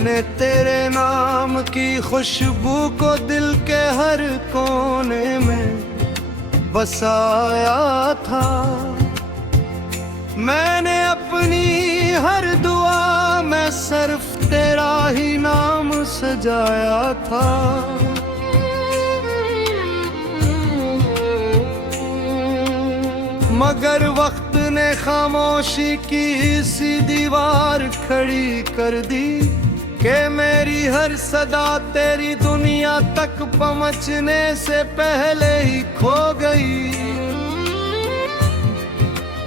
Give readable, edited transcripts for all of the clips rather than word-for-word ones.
मैंने तेरे नाम की खुशबू को दिल के हर कोने में बसाया था। मैंने अपनी हर दुआ में सिर्फ तेरा ही नाम सजाया था। मगर वक्त ने खामोशी की सी दीवार खड़ी कर दी कि मेरी हर सदा तेरी दुनिया तक पहुंचने से पहले ही खो गई।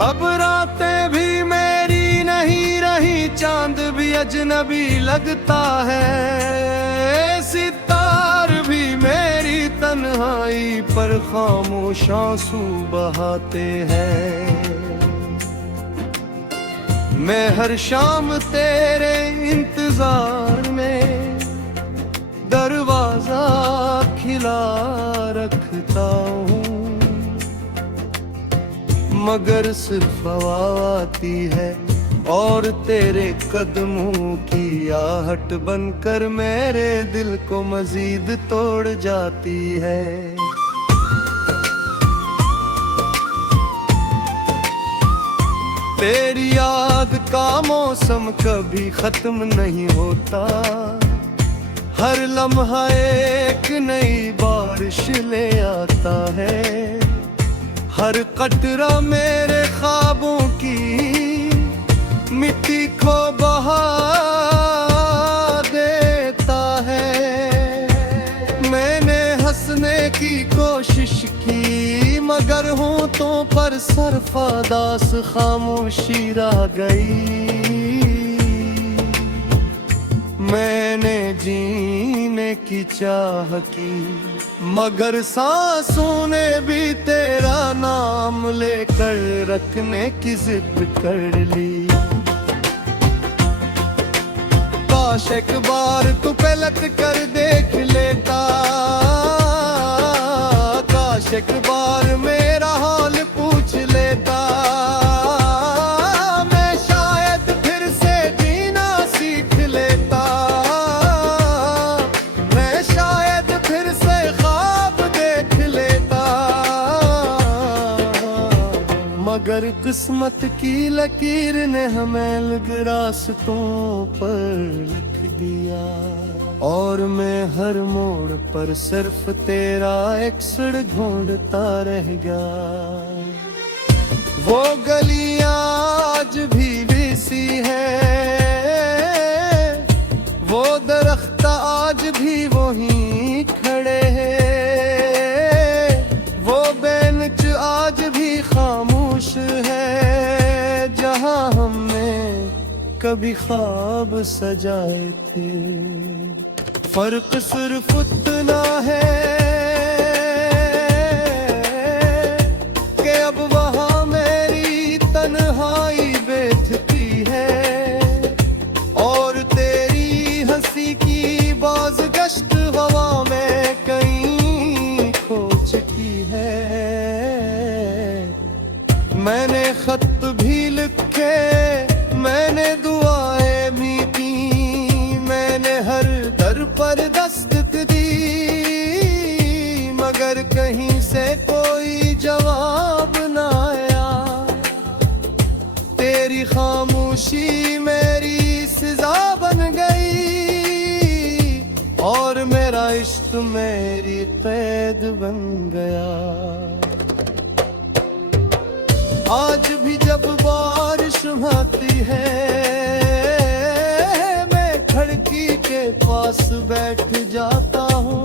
अब रातें भी मेरी नहीं रही, चांद भी अजनबी लगता है। सितार भी मेरी तन्हाई पर खामोश आंसू बहाते हैं। मैं हर शाम तेरे इंतजार में दरवाजा खिला रखता हूँ, मगर सिर्फ हवा आती है और तेरे कदमों की आहट बनकर मेरे दिल को मजीद तोड़ जाती है। तेरी याद का मौसम कभी खत्म नहीं होता, हर लम्हा एक नई बारिश ले आता है। हर कतरा मेरे ख्वाबों की मिट्टी को बहा देता है। मैंने हंसने की कोशिश की मगर होंठों पर सरफादास खामोशी रह गई। मैंने जीने की चाह की मगर सांसों ने भी तेरा नाम लेकर रखने की जिद कर ली। काश एक बार तू पलट कर देख लेता, काश एक बार मेरा हाल पूछ लेता। मैं शायद फिर से जीना सीख लेता, मैं शायद फिर से ख्वाब देख लेता। मगर किस्मत की लकीर ने हमें अलग रास्तों पर लिख दिया और मैं हर मोड़ पर सिर्फ तेरा अक्सर ढूंढता रह गया। वो गलियां आज भी सी है, वो दरख्त आज भी वहीं खड़े हैं, वो बेंच आज भी खामोश है जहां हमने कभी ख्वाब सजाए थे। फर्क सिर्फ उतना है कि अब वहां मेरी तन्हाई बैठती है और तेरी हंसी की बाज़गश्त हवा में कहीं खो चुकी है। मैंने खत भी लिखे, मैंने दुआएं भी की, मैंने हर दर पर दस्तक दी, मगर कहीं से कोई जवाब न आया। तेरी खामोशी मेरी सजा बन गई और मेरा इश्क मेरी कैद बन गया। आज भी जब बारिश आती है मैं खिड़की के पास बैठ जाता हूँ।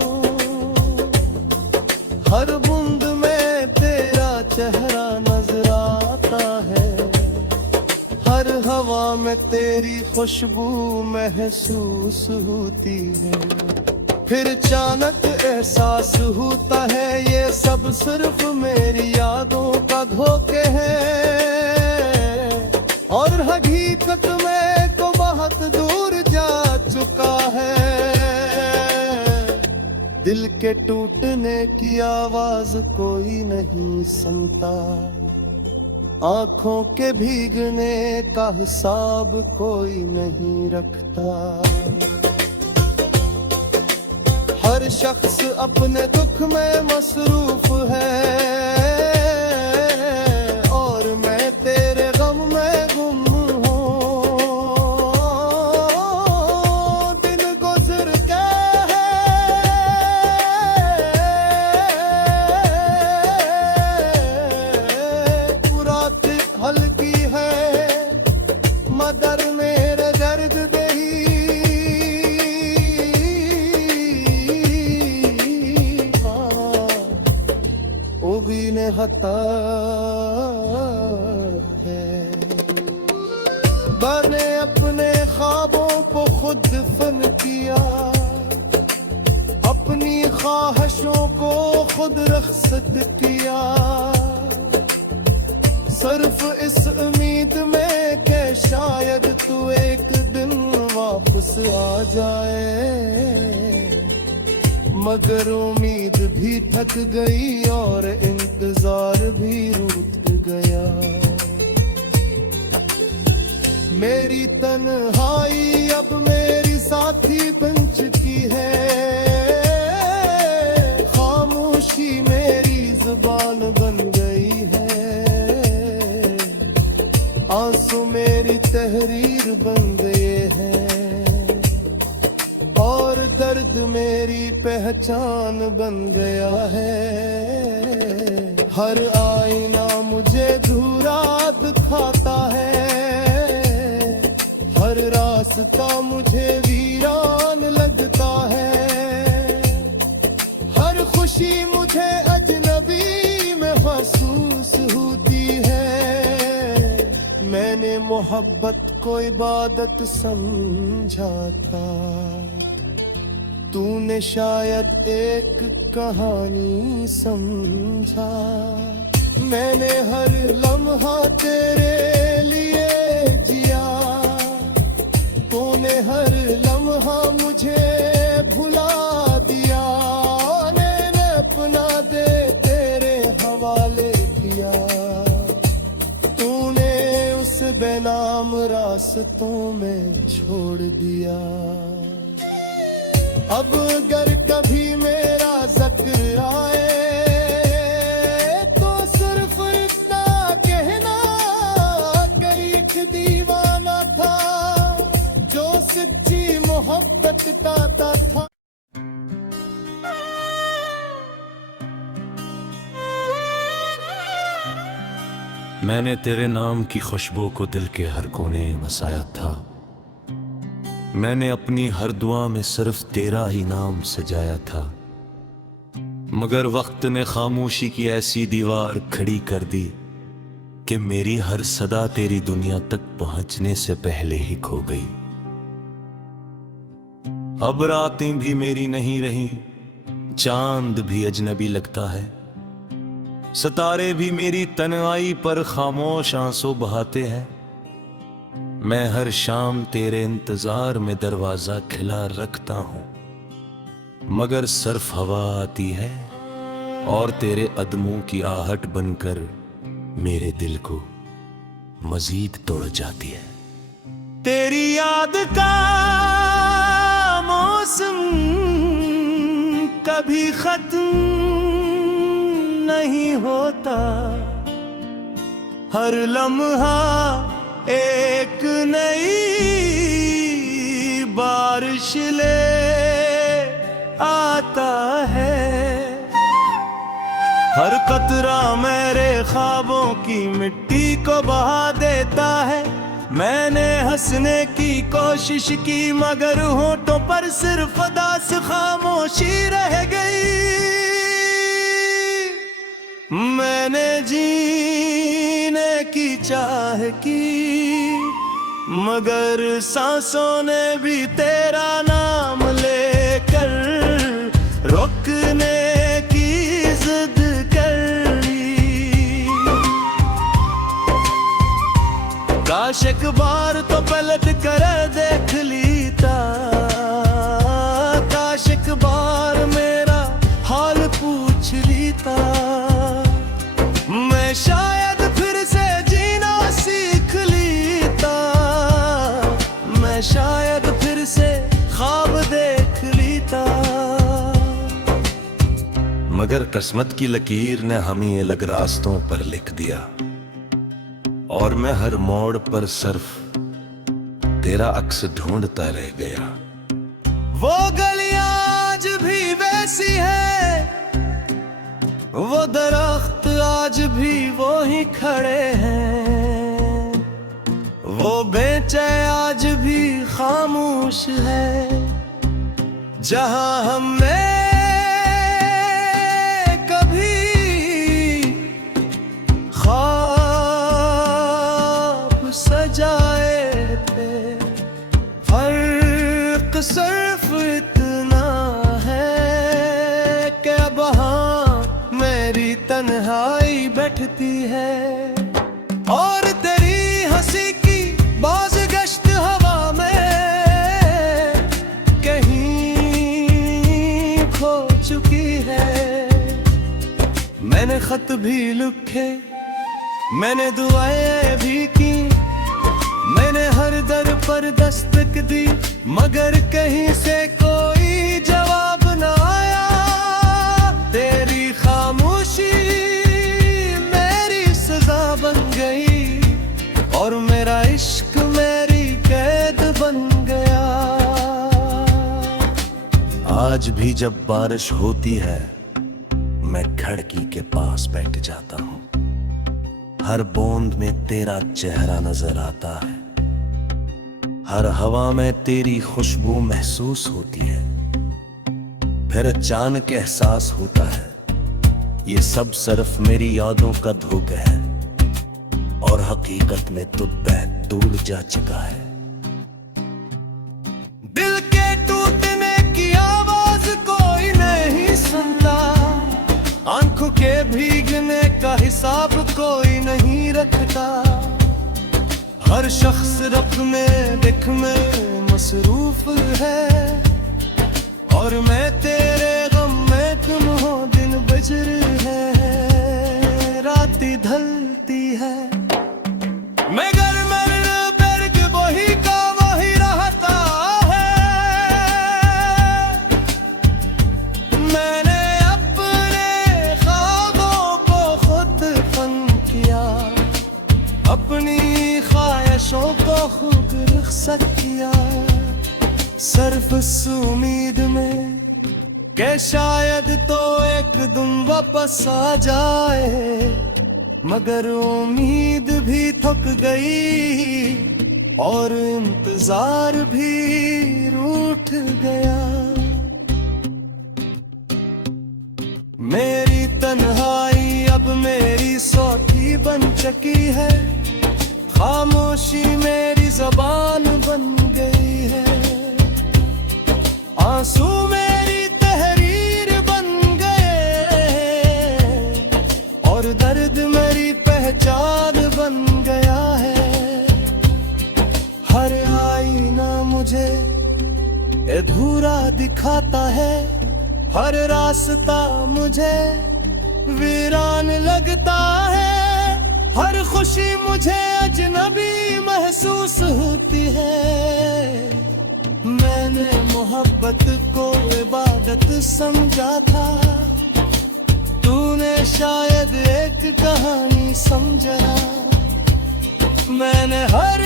हर बूंद में तेरा चेहरा नजर आता है, हर हवा में तेरी खुशबू महसूस होती है। फिर अचानक एहसास होता है ये सब सिर्फ मेरी यादों का धोखे हैं और हकीकत में तो बहुत दूर जा चुका है। दिल के टूटने की आवाज कोई नहीं सुनता, आंखों के भीगने का हिसाब कोई नहीं रखता। हर शख्स अपने दुख में मसरूफ है और मैं तेरे गम में गुम हूँ। दिन गुजर के रात हल्की है मदर मेरे दर्द दही भी ने हता है। बने अपने ख्वाबों को खुद फन किया, अपनी ख्वाहिशों को खुद रखसत किया, सिर्फ इस उम्मीद में कि शायद तू एक दिन वापस आ जाए। मगर उम्मीद भी थक गई और इंतजार भी रूठ गया। मेरी तन्हाई अब मेरी साथी बन चुकी है, खामोशी मेरी जुबान बन गई है, आंसू मेरी तहरीर बन गए हैं और दर्द मेरी पहचान बन गया है। हर आईना मुझे धूरा दिखाता है, हर रास्ता मुझे वीरान लगता है, हर खुशी मुझे अजनबी में महसूस होती है। मैंने मोहब्बत को इबादत समझा था, तूने शायद एक कहानी समझा। मैंने हर लम्हा तेरे लिए जिया, तूने हर लम्हा मुझे भुला दिया। मैंने अपना दे तेरे हवाले किया, तूने उस बेनाम रास्तों में छोड़ दिया। अब अगर कभी मेरा जिक्र आए तो सिर्फ इतना कहना कि एक दीवाना था जो सच्ची मोहब्बत चाहता था। मैंने तेरे नाम की खुशबू को दिल के हर कोने में बसाया था, मैंने अपनी हर दुआ में सिर्फ तेरा ही नाम सजाया था। मगर वक्त ने खामोशी की ऐसी दीवार खड़ी कर दी कि मेरी हर सदा तेरी दुनिया तक पहुंचने से पहले ही खो गई। अब रातें भी मेरी नहीं रही, चांद भी अजनबी लगता है, सितारे भी मेरी तन्हाई पर खामोश आंसू बहाते हैं। मैं हर शाम तेरे इंतजार में दरवाजा खिला रखता हूं, मगर सिर्फ हवा आती है और तेरे कदमों की आहट बनकर मेरे दिल को मजीद तोड़ जाती है। तेरी याद का मौसम कभी खत्म नहीं होता, हर लम्हा एक नई बारिश ले आता है। हर कतरा मेरे ख्वाबों की मिट्टी को बहा देता है। मैंने हंसने की कोशिश की मगर होठों पर सिर्फ उदास खामोशी रह गई। मैंने जीने की चाह की मगर सांसों ने भी तेरा नाम लेकर रोकने की जिद कर ली। काश एक बार तो पलट कर देख लीता, काश एक बार मेरा हाल पूछ लीता। मैं शायद फिर से जीना सीख लीता, मैं शायद फिर से ख्वाब देख लीता। मगर किस्मत की लकीर ने हमें अलग रास्तों पर लिख दिया, और मैं हर मोड़ पर सिर्फ तेरा अक्स ढूंढता रह गया। वो गलियां आज भी वैसी है, वो दरख्त आज भी वो ही खड़े हैं, वो बेंचे आज भी खामोश है। जहां हमने कभी ख्वाब सजाए थे, फर्क सिर्फ इतना है कि अब हाँ मेरी तन्हाई बैठती है, और तेरी हंसी की बाज़गश्त हवा में कहीं खो चुकी है। मैंने खत भी लिखे, मैंने दुआएं भी की, मैंने हर दर पर दस्तक दी, मगर कहीं से कोई जवाब न आया। तेरी खामोशी मेरी सजा बन गई, और मेरा इश्क मेरी कैद बन गया। आज भी जब बारिश होती है मैं खिड़की के पास बैठ जाता हूँ, हर बूंद में तेरा चेहरा नजर आता है, हर हवा में तेरी खुशबू महसूस होती है। फिर अचानक एहसास होता है ये सब सिर्फ मेरी यादों का धोखा है, और हकीकत में तो बहुत दूर जा चुका है। दिल के टूटने की आवाज कोई नहीं सुनता, आंखों के भीगने का हिसाब कोई नहीं रखता। हर शख्स अपने दिख में मसरूफ है, और मैं तेरे गम में तुम हो। दिन बजर है, रातें ढलती है, मगर मरनबर्ग वही का वही रहता है। मैंने अपने ख्वाबों को खुद फन किया, अपनी ख्वाहिशों को खुद रुखसत किया, सिर्फ इस उम्मीद में कि शायद तो एक दिन वापस आ जाए। मगर उम्मीद भी थक गई, और इंतजार भी रूठ गया। मेरी तन्हाई अब मेरी सौखी बन चुकी है, खामोशी मेरी ज़बान बन गई है, आंसू मेरी तहरीर बन गए, और दर्द मेरी पहचान बन गया है। हर आईना मुझे अधूरा दिखाता है, हर रास्ता मुझे वीरान लगता है, हर खुशी मुझे अजनबी महसूस होती है। मैंने मोहब्बत को इबादत समझा था, तूने शायद एक कहानी समझा। मैंने हर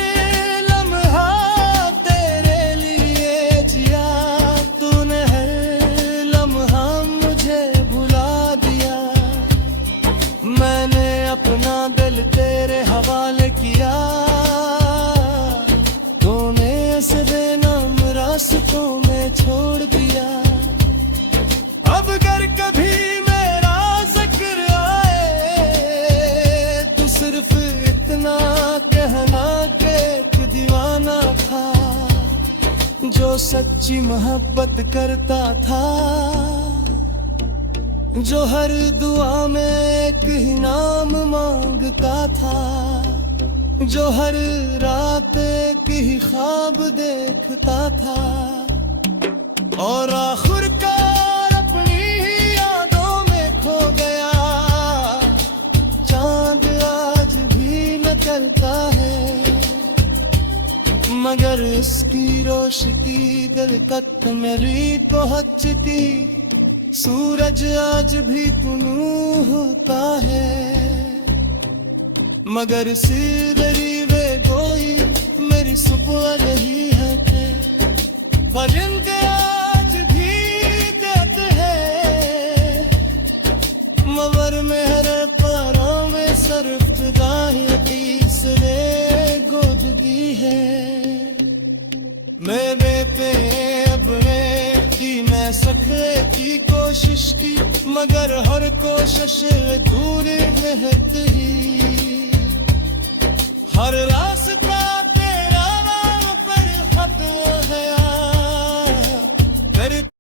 लम्हा तेरे लिए जिया, तूने हर लम्हा मुझे भुला दिया। मैंने अपना दिल तेरे हवाले किया, तूने ऐसे बेनाम रास्तों में छोड़ दिया। अब अगर कभी मेरा जिक्र आए, तो सिर्फ इतना कहना कि एक दीवाना था, जो सच्ची मोहब्बत करता था, जो हर दुआ में एक ही नाम मांगता था, जो हर रात एक ही ख्वाब देखता था, और आखिरकार अपनी ही यादों में खो गया। चांद आज भी निकलता है, मगर इसकी रोशनी दिल तक मेरी पहुंचती सूरज आज भी तुलू होता है, मगर सिदरी वे गोई मेरी सुबह नहीं है के। परिंदे आज भी देते हैं, मगर मेरे पैरों में सिर्फ जुदाई तीसरे गोद दी है। मेरे पे अपने की मैं सकने की कोशिश की, मगर हर कोशिश दूरी रहती ही। हर रास्ता